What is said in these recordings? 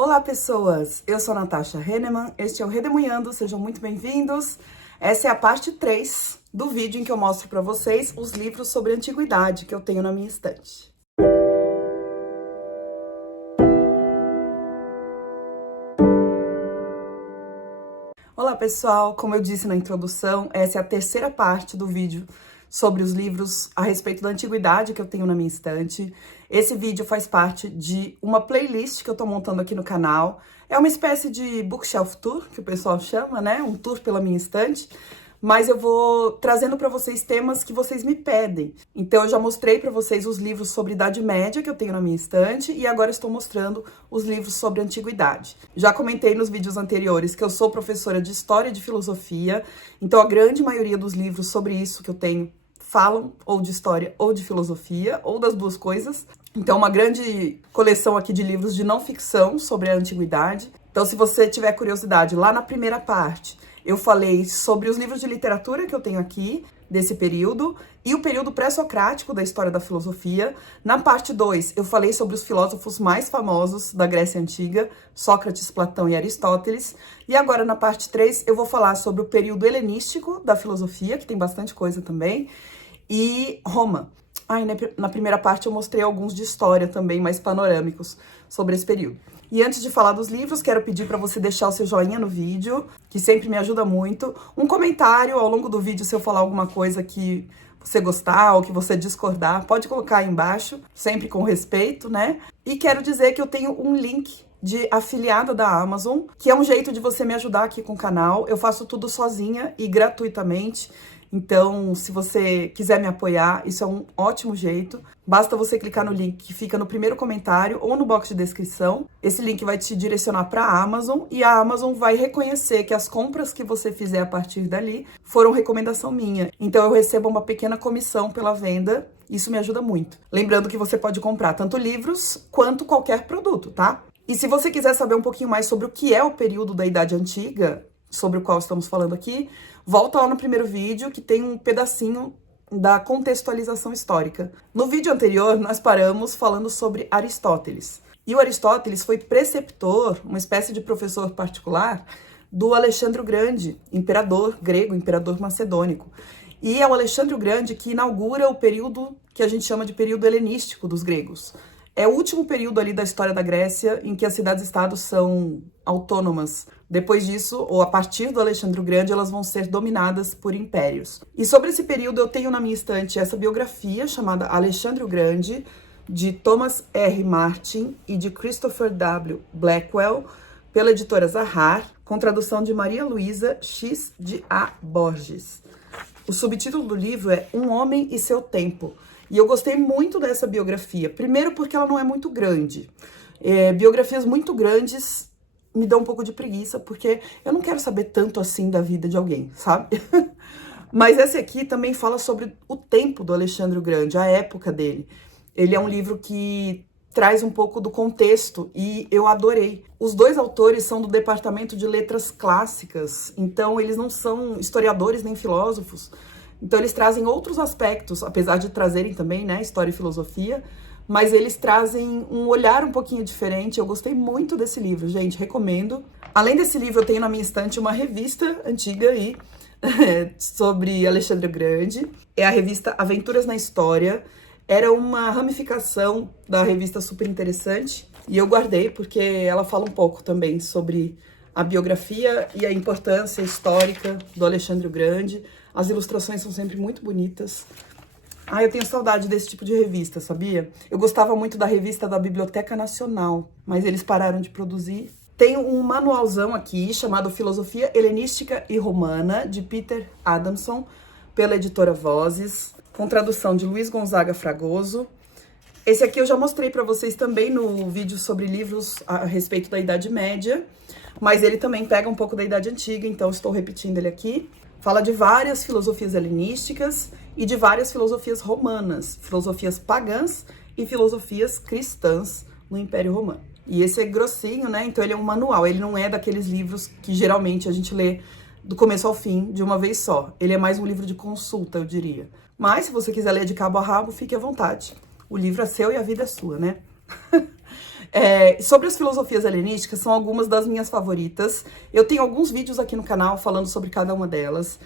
Olá, pessoas! Eu sou a Natasha Henneman, este é o Redemoinhando, sejam muito bem-vindos. Essa é a parte 3 do vídeo em que eu mostro para vocês os livros sobre antiguidade que eu tenho na minha estante. Olá, pessoal! Como eu disse na introdução, essa é a terceira parte do vídeo sobre os livros a respeito da antiguidade que eu tenho na minha estante. Esse vídeo faz parte de uma playlist que eu tô montando aqui no canal. É uma espécie de bookshelf tour, que o pessoal chama, né? Um tour pela minha estante. Mas eu vou trazendo para vocês temas que vocês me pedem. Então, eu já mostrei para vocês os livros sobre Idade Média que eu tenho na minha estante e agora estou mostrando os livros sobre Antiguidade. Já comentei nos vídeos anteriores que eu sou professora de História e de Filosofia, então a grande maioria dos livros sobre isso que eu tenho falam ou de História ou de Filosofia, ou das duas coisas. Então, uma grande coleção aqui de livros de não ficção sobre a Antiguidade. Então, se você tiver curiosidade, lá na primeira parte, eu falei sobre os livros de literatura que eu tenho aqui, desse período, e o período pré-socrático da história da filosofia. Na parte 2, eu falei sobre os filósofos mais famosos da Grécia Antiga, Sócrates, Platão e Aristóteles. E agora, na parte 3, eu vou falar sobre o período helenístico da filosofia, que tem bastante coisa também, e Roma. Na primeira parte eu mostrei alguns de história também, mais panorâmicos, sobre esse período. E antes de falar dos livros, quero pedir para você deixar o seu joinha no vídeo, que sempre me ajuda muito. Um comentário ao longo do vídeo, se eu falar alguma coisa que você gostar ou que você discordar, pode colocar aí embaixo, sempre com respeito, né? E quero dizer que eu tenho um link de afiliada da Amazon, que é um jeito de você me ajudar aqui com o canal. Eu faço tudo sozinha e gratuitamente. Então, se você quiser me apoiar, isso é um ótimo jeito. Basta você clicar no link que fica no primeiro comentário ou no box de descrição. Esse link vai te direcionar para a Amazon e a Amazon vai reconhecer que as compras que você fizer a partir dali foram recomendação minha. Então, eu recebo uma pequena comissão pela venda. Isso me ajuda muito. Lembrando que você pode comprar tanto livros quanto qualquer produto, tá? E se você quiser saber um pouquinho mais sobre o que é o período da Idade Antiga, sobre o qual estamos falando aqui, volta lá no primeiro vídeo que tem um pedacinho da contextualização histórica. No vídeo anterior, nós paramos falando sobre Aristóteles. E o Aristóteles foi preceptor, uma espécie de professor particular, do Alexandre o Grande, imperador grego, imperador macedônico. E é o Alexandre o Grande que inaugura o período que a gente chama de período helenístico dos gregos. É o último período ali da história da Grécia em que as cidades-estados são autônomas. Depois disso, ou a partir do Alexandre o Grande, elas vão ser dominadas por impérios. E sobre esse período, eu tenho na minha estante essa biografia chamada Alexandre o Grande, de Thomas R. Martin e de Christopher W. Blackwell, pela editora Zahar, com tradução de Maria Luísa X de A. Borges. O subtítulo do livro é Um Homem e Seu Tempo. E eu gostei muito dessa biografia. Primeiro porque ela não é muito grande. Biografias muito grandes me dão um pouco de preguiça, porque eu não quero saber tanto assim da vida de alguém, sabe? Mas esse aqui também fala sobre o tempo do Alexandre o Grande, a época dele. Ele é um livro que traz um pouco do contexto e eu adorei. Os dois autores são do Departamento de Letras Clássicas, então eles não são historiadores nem filósofos. Então eles trazem outros aspectos, apesar de trazerem também, né, história e filosofia, mas eles trazem um olhar um pouquinho diferente. Eu gostei muito desse livro, gente, recomendo. Além desse livro, eu tenho na minha estante uma revista antiga aí, sobre Alexandre o Grande. É a revista Aventuras na História. Era uma ramificação da revista super interessante, e eu guardei porque ela fala um pouco também sobre a biografia e a importância histórica do Alexandre o Grande. As ilustrações são sempre muito bonitas. Eu tenho saudade desse tipo de revista, sabia? Eu gostava muito da revista da Biblioteca Nacional, mas eles pararam de produzir. Tem um manualzão aqui chamado Filosofia Helenística e Romana, de Peter Adamson, pela editora Vozes, com tradução de Luiz Gonzaga Fragoso. Esse aqui eu já mostrei para vocês também no vídeo sobre livros a respeito da Idade Média, mas ele também pega um pouco da Idade Antiga, então estou repetindo ele aqui. Fala de várias filosofias helenísticas e de várias filosofias romanas, filosofias pagãs e filosofias cristãs no Império Romano. E esse é grossinho, né? Então ele é um manual, ele não é daqueles livros que geralmente a gente lê do começo ao fim, de uma vez só. Ele é mais um livro de consulta, eu diria. Mas se você quiser ler de cabo a rabo, fique à vontade. O livro é seu e a vida é sua, né? Sobre as filosofias helenísticas, são algumas das minhas favoritas. Eu tenho alguns vídeos aqui no canal falando sobre cada uma delas.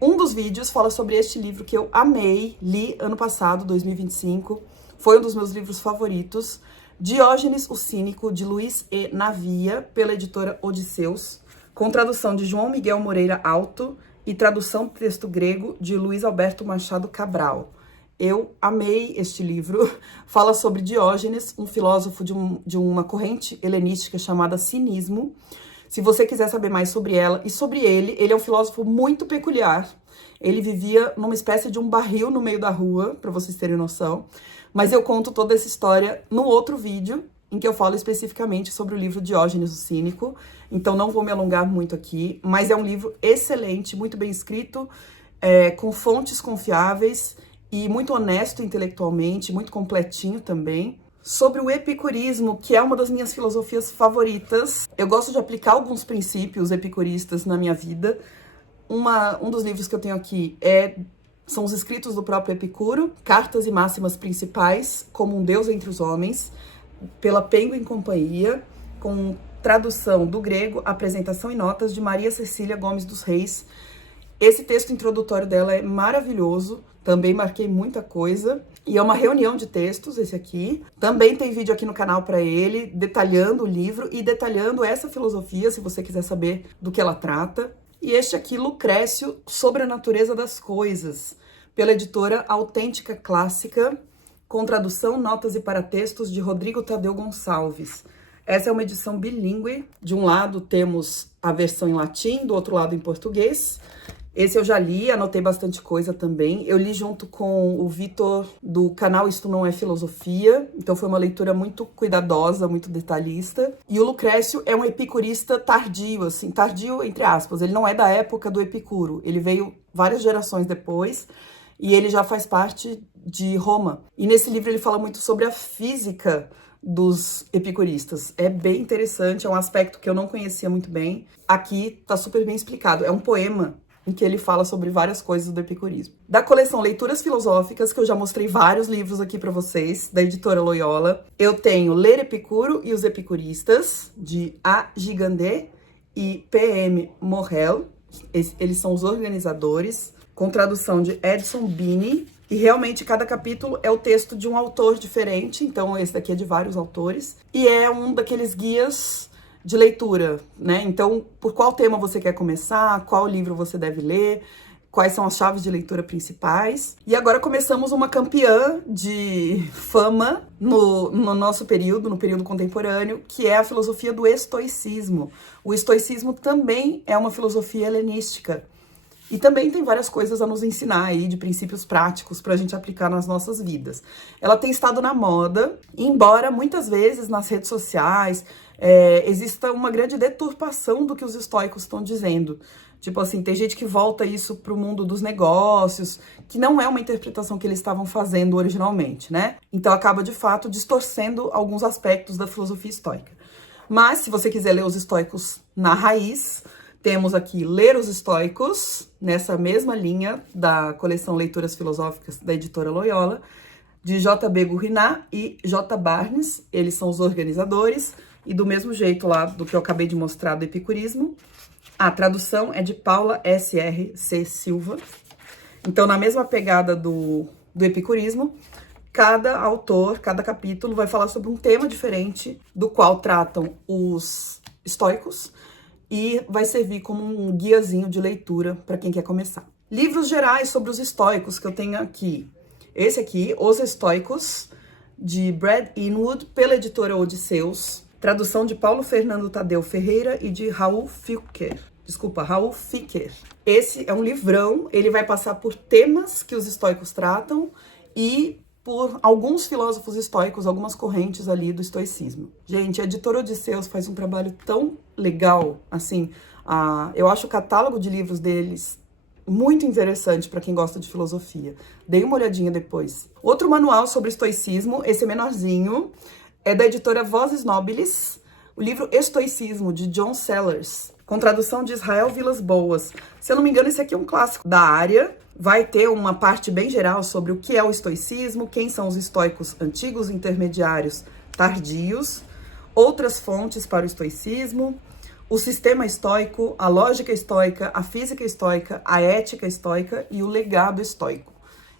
Um dos vídeos fala sobre este livro que eu amei, li ano passado, 2025. Foi um dos meus livros favoritos. Diógenes o Cínico, de Luiz E. Navia, pela editora Odisseus, com tradução de João Miguel Moreira Alto e tradução do texto grego de Luiz Alberto Machado Cabral. Eu amei este livro. Fala sobre Diógenes, um filósofo de uma corrente helenística chamada cinismo. Se você quiser saber mais sobre ela e sobre ele é um filósofo muito peculiar. Ele vivia numa espécie de um barril no meio da rua, para vocês terem noção. Mas eu conto toda essa história no outro vídeo, em que eu falo especificamente sobre o livro Diógenes o Cínico. Então não vou me alongar muito aqui, mas é um livro excelente, muito bem escrito, com fontes confiáveis e muito honesto intelectualmente, muito completinho também. Sobre o epicurismo, que é uma das minhas filosofias favoritas. Eu gosto de aplicar alguns princípios epicuristas na minha vida. Um dos livros que eu tenho aqui são os escritos do próprio Epicuro, Cartas e Máximas Principais, como um Deus entre os Homens, pela Penguin Companhia, com tradução do grego, apresentação e notas de Maria Cecília Gomes dos Reis. Esse texto introdutório dela é maravilhoso, também marquei muita coisa. E é uma reunião de textos, esse aqui. Também tem vídeo aqui no canal para ele, detalhando o livro e detalhando essa filosofia, se você quiser saber do que ela trata. E este aqui, Lucrécio, Sobre a Natureza das Coisas, pela editora Autêntica Clássica, com tradução, notas e paratextos de Rodrigo Tadeu Gonçalves. Essa é uma edição bilíngue. De um lado temos a versão em latim, do outro lado em português. Esse eu já li, anotei bastante coisa também. Eu li junto com o Vitor do canal Isto Não É Filosofia, então foi uma leitura muito cuidadosa, muito detalhista. E o Lucrécio é um epicurista tardio, assim, tardio entre aspas. Ele não é da época do Epicuro, ele veio várias gerações depois e ele já faz parte de Roma. E nesse livro ele fala muito sobre a física dos epicuristas. É bem interessante, é um aspecto que eu não conhecia muito bem. Aqui tá super bem explicado, é um poema em que ele fala sobre várias coisas do epicurismo. Da coleção Leituras Filosóficas, que eu já mostrei vários livros aqui para vocês, da editora Loyola, eu tenho Ler Epicuro e os Epicuristas, de A. Gigandé e P.M. Morrel. Eles são os organizadores, com tradução de Edson Bini. E realmente cada capítulo é o texto de um autor diferente, então esse daqui é de vários autores. E é um daqueles guias de leitura, né? Então, por qual tema você quer começar, qual livro você deve ler, quais são as chaves de leitura principais. E agora começamos uma campeã de fama no nosso período, no período contemporâneo, que é a filosofia do estoicismo. O estoicismo também é uma filosofia helenística. E também tem várias coisas a nos ensinar aí, de princípios práticos para a gente aplicar nas nossas vidas. Ela tem estado na moda, embora muitas vezes nas redes sociais exista uma grande deturpação do que os estoicos estão dizendo. Tipo assim, tem gente que volta isso para o mundo dos negócios, que não é uma interpretação que eles estavam fazendo originalmente, né? Então acaba, de fato, distorcendo alguns aspectos da filosofia estoica. Mas, se você quiser ler os estoicos na raiz, temos aqui Ler os Estoicos, nessa mesma linha da coleção Leituras Filosóficas da editora Loyola, de J.B. Gourinas e J. Barnes, eles são os organizadores, e do mesmo jeito lá do que eu acabei de mostrar do epicurismo, a tradução é de Paula S.R.C. Silva. Então, na mesma pegada do epicurismo, cada autor, cada capítulo vai falar sobre um tema diferente, do qual tratam os estoicos, e vai servir como um guiazinho de leitura para quem quer começar. Livros gerais sobre os estoicos que eu tenho aqui. Esse aqui, Os Estoicos, de Brad Inwood, pela editora Odisseus. Tradução de Paulo Fernando Tadeu Ferreira e de Raul Ficker. Esse é um livrão, ele vai passar por temas que os estoicos tratam e por alguns filósofos estoicos, algumas correntes ali do estoicismo. Gente, a editora Odisseus faz um trabalho tão legal, assim, eu acho o catálogo de livros deles muito interessante para quem gosta de filosofia. Dei uma olhadinha depois. Outro manual sobre estoicismo, esse é menorzinho, é da editora Vozes Nobilis, o livro Estoicismo, de John Sellers, com tradução de Israel Vilas Boas. Se eu não me engano, esse aqui é um clássico da área. Vai ter uma parte bem geral sobre o que é o estoicismo, quem são os estoicos antigos, intermediários, tardios. Outras fontes para o estoicismo, o sistema estoico, a lógica estoica, a física estoica, a ética estoica e o legado estoico.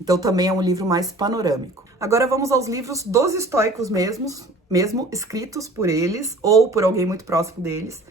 Então também é um livro mais panorâmico. Agora vamos aos livros dos estoicos mesmo escritos por eles ou por alguém muito próximo deles.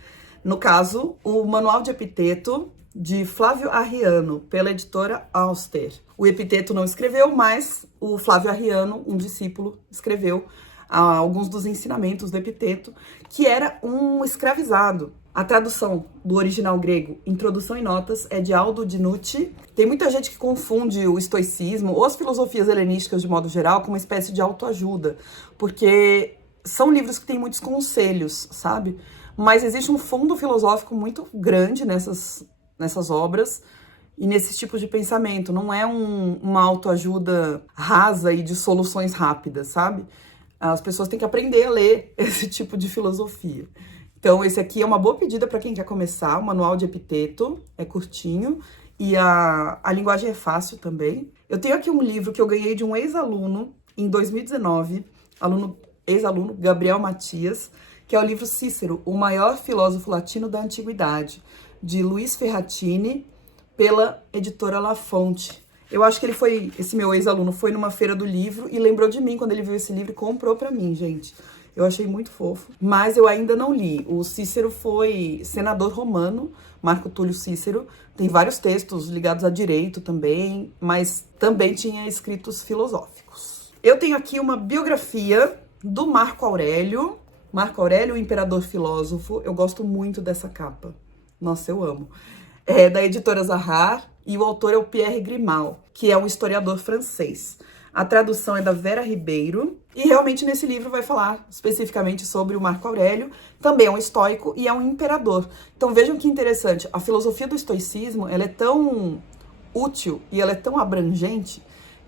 No caso, o Manual de Epiteto, de Flávio Arriano, pela editora Auster. O Epiteto não escreveu, mas o Flávio Arriano, um discípulo, escreveu alguns dos ensinamentos do Epiteto, que era um escravizado. A tradução do original grego, Introdução e Notas, é de Aldo de Nucci. Tem muita gente que confunde o estoicismo ou as filosofias helenísticas de modo geral com uma espécie de autoajuda, porque são livros que têm muitos conselhos, sabe? Mas existe um fundo filosófico muito grande nessas obras e nesses tipos de pensamento. Não é uma autoajuda rasa e de soluções rápidas, sabe? As pessoas têm que aprender a ler esse tipo de filosofia. Então, esse aqui é uma boa pedida para quem quer começar. O Manual de Epiteto é curtinho e a linguagem é fácil também. Eu tenho aqui um livro que eu ganhei de um ex-aluno em 2019, ex-aluno Gabriel Matias, que é o livro Cícero, o maior filósofo latino da antiguidade, de Luiz Ferratini, pela editora La Fonte. Eu acho que esse meu ex-aluno foi numa feira do livro e lembrou de mim quando ele viu esse livro e comprou para mim, gente. Eu achei muito fofo, mas eu ainda não li. O Cícero foi senador romano, Marco Túlio Cícero. Tem vários textos ligados a direito também, mas também tinha escritos filosóficos. Eu tenho aqui uma biografia do Marco Aurélio. Marco Aurélio, o imperador filósofo. Eu gosto muito dessa capa. Nossa, eu amo. É da editora Zahar e o autor é o Pierre Grimal, que é um historiador francês. A tradução é da Vera Ribeiro, e realmente nesse livro vai falar especificamente sobre o Marco Aurélio, também é um estoico e é um imperador. Então vejam que interessante, a filosofia do estoicismo, ela é tão útil e ela é tão abrangente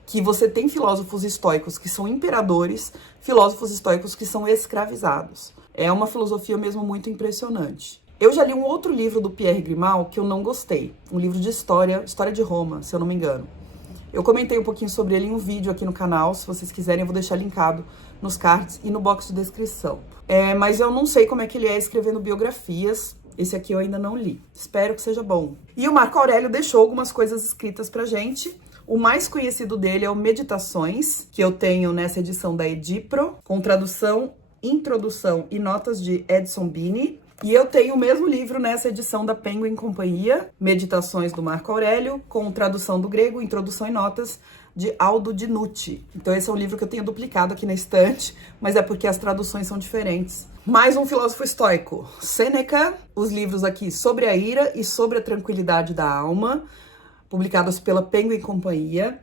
que você tem filósofos estoicos que são imperadores, filósofos estoicos que são escravizados. É uma filosofia mesmo muito impressionante. Eu já li um outro livro do Pierre Grimal que eu não gostei, um livro de história de Roma, se eu não me engano. Eu comentei um pouquinho sobre ele em um vídeo aqui no canal, se vocês quiserem eu vou deixar linkado nos cards e no box de descrição. Mas eu não sei como é que ele é escrevendo biografias, esse aqui eu ainda não li. Espero que seja bom. E o Marco Aurélio deixou algumas coisas escritas pra gente. O mais conhecido dele é o Meditações, que eu tenho nessa edição da Edipro, com tradução, introdução e notas de Edson Bini. E eu tenho o mesmo livro nessa edição da Penguin Companhia, Meditações do Marco Aurélio, com tradução do grego, introdução e notas de Aldo de Nucci. Então esse é um livro que eu tenho duplicado aqui na estante, mas é porque as traduções são diferentes. Mais um filósofo estoico, Sêneca, os livros aqui sobre a ira e sobre a tranquilidade da alma, publicados pela Penguin Companhia,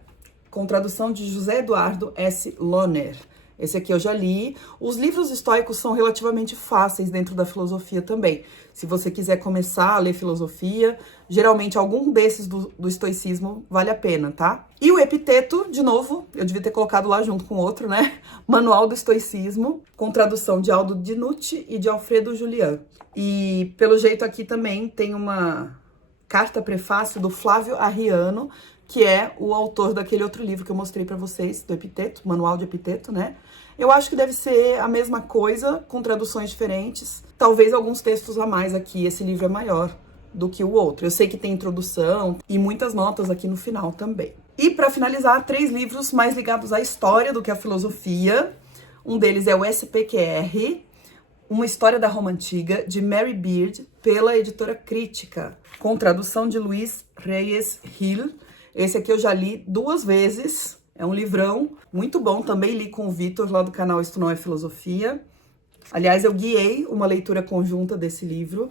com tradução de José Eduardo S. Lohner. Esse aqui eu já li. Os livros estoicos são relativamente fáceis dentro da filosofia também. Se você quiser começar a ler filosofia, geralmente algum desses do estoicismo vale a pena, tá? E o Epiteto, de novo, eu devia ter colocado lá junto com outro, né? Manual do Estoicismo, com tradução de Aldo de Nucci e de Alfredo Julian. E pelo jeito aqui também tem uma carta prefácio do Flávio Arriano, que é o autor daquele outro livro que eu mostrei pra vocês, do Epiteto, Manual de Epiteto, né? Eu acho que deve ser a mesma coisa, com traduções diferentes. Talvez alguns textos a mais aqui, esse livro é maior do que o outro. Eu sei que tem introdução e muitas notas aqui no final também. E para finalizar, 3 livros mais ligados à história do que à filosofia. Um deles é o SPQR, Uma História da Roma Antiga, de Mary Beard, pela editora Crítica, com tradução de Luiz Reyes Hill. Esse aqui eu já li 2 vezes, é um livrão muito bom, também li com o Vitor lá do canal Isto Não é Filosofia. Aliás, eu guiei uma leitura conjunta desse livro.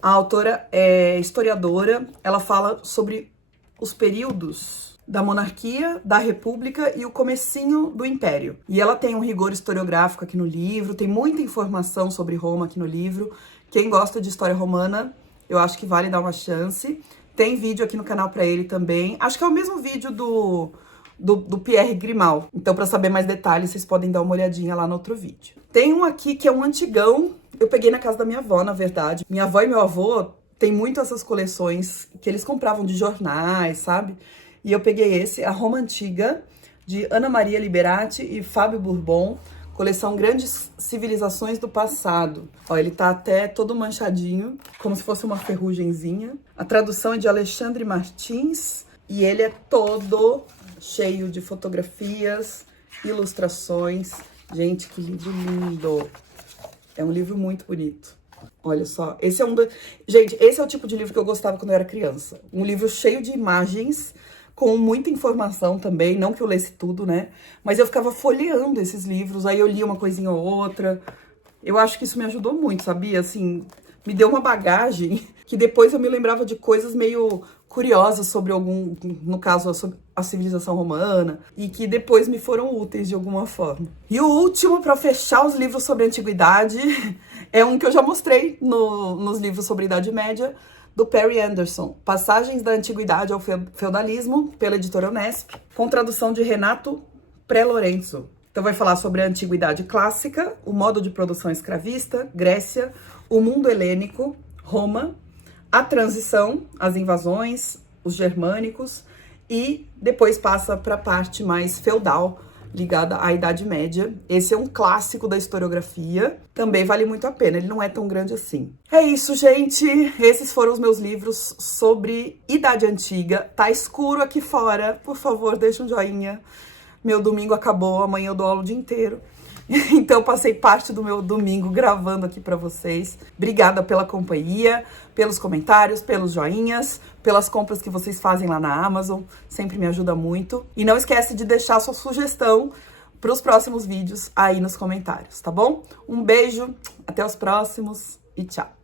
A autora é historiadora, ela fala sobre os períodos da monarquia, da república e o comecinho do império. E ela tem um rigor historiográfico aqui no livro, tem muita informação sobre Roma aqui no livro. Quem gosta de história romana, eu acho que vale dar uma chance. Tem vídeo aqui no canal pra ele também. Acho que é o mesmo vídeo do Pierre Grimal. Então, pra saber mais detalhes, vocês podem dar uma olhadinha lá no outro vídeo. Tem um aqui que é um antigão. Eu peguei na casa da minha avó, na verdade. Minha avó e meu avô têm muito essas coleções que eles compravam de jornais, sabe? E eu peguei esse, A Roma Antiga, de Ana Maria Liberati e Fábio Bourbon, Coleção Grandes Civilizações do Passado. Ó, ele tá até todo manchadinho, como se fosse uma ferrugenzinha. A tradução é de Alexandre Martins e ele é todo cheio de fotografias, ilustrações. Gente, que livro lindo! É um livro muito bonito. Olha só, esse é Gente, esse é o tipo de livro que eu gostava quando eu era criança. Um livro cheio de imagens, com muita informação também, não que eu lesse tudo, né? Mas eu ficava folheando esses livros, aí eu lia uma coisinha ou outra. Eu acho que isso me ajudou muito, sabia? Assim, me deu uma bagagem que depois eu me lembrava de coisas meio curiosas sobre no caso, sobre a civilização romana, e que depois me foram úteis de alguma forma. E o último, para fechar os livros sobre a antiguidade, é um que eu já mostrei nos livros sobre a Idade Média, do Perry Anderson, Passagens da Antiguidade ao Feudalismo, pela editora Unesp, com tradução de Renato Pré-Lorenzo. Então vai falar sobre a Antiguidade Clássica, o modo de produção escravista, Grécia, o mundo helênico, Roma, a transição, as invasões, os germânicos, e depois passa para a parte mais feudal, ligada à Idade Média. Esse é um clássico da historiografia, também vale muito a pena, ele não é tão grande assim. É isso, gente, esses foram os meus livros sobre Idade Antiga. Tá escuro aqui fora, por favor, deixa um joinha. Meu domingo acabou, amanhã eu dou aula o dia inteiro. Então, passei parte do meu domingo gravando aqui pra vocês. Obrigada pela companhia, pelos comentários, pelos joinhas, pelas compras que vocês fazem lá na Amazon. Sempre me ajuda muito. E não esquece de deixar sua sugestão pros próximos vídeos aí nos comentários, tá bom? Um beijo, até os próximos e tchau!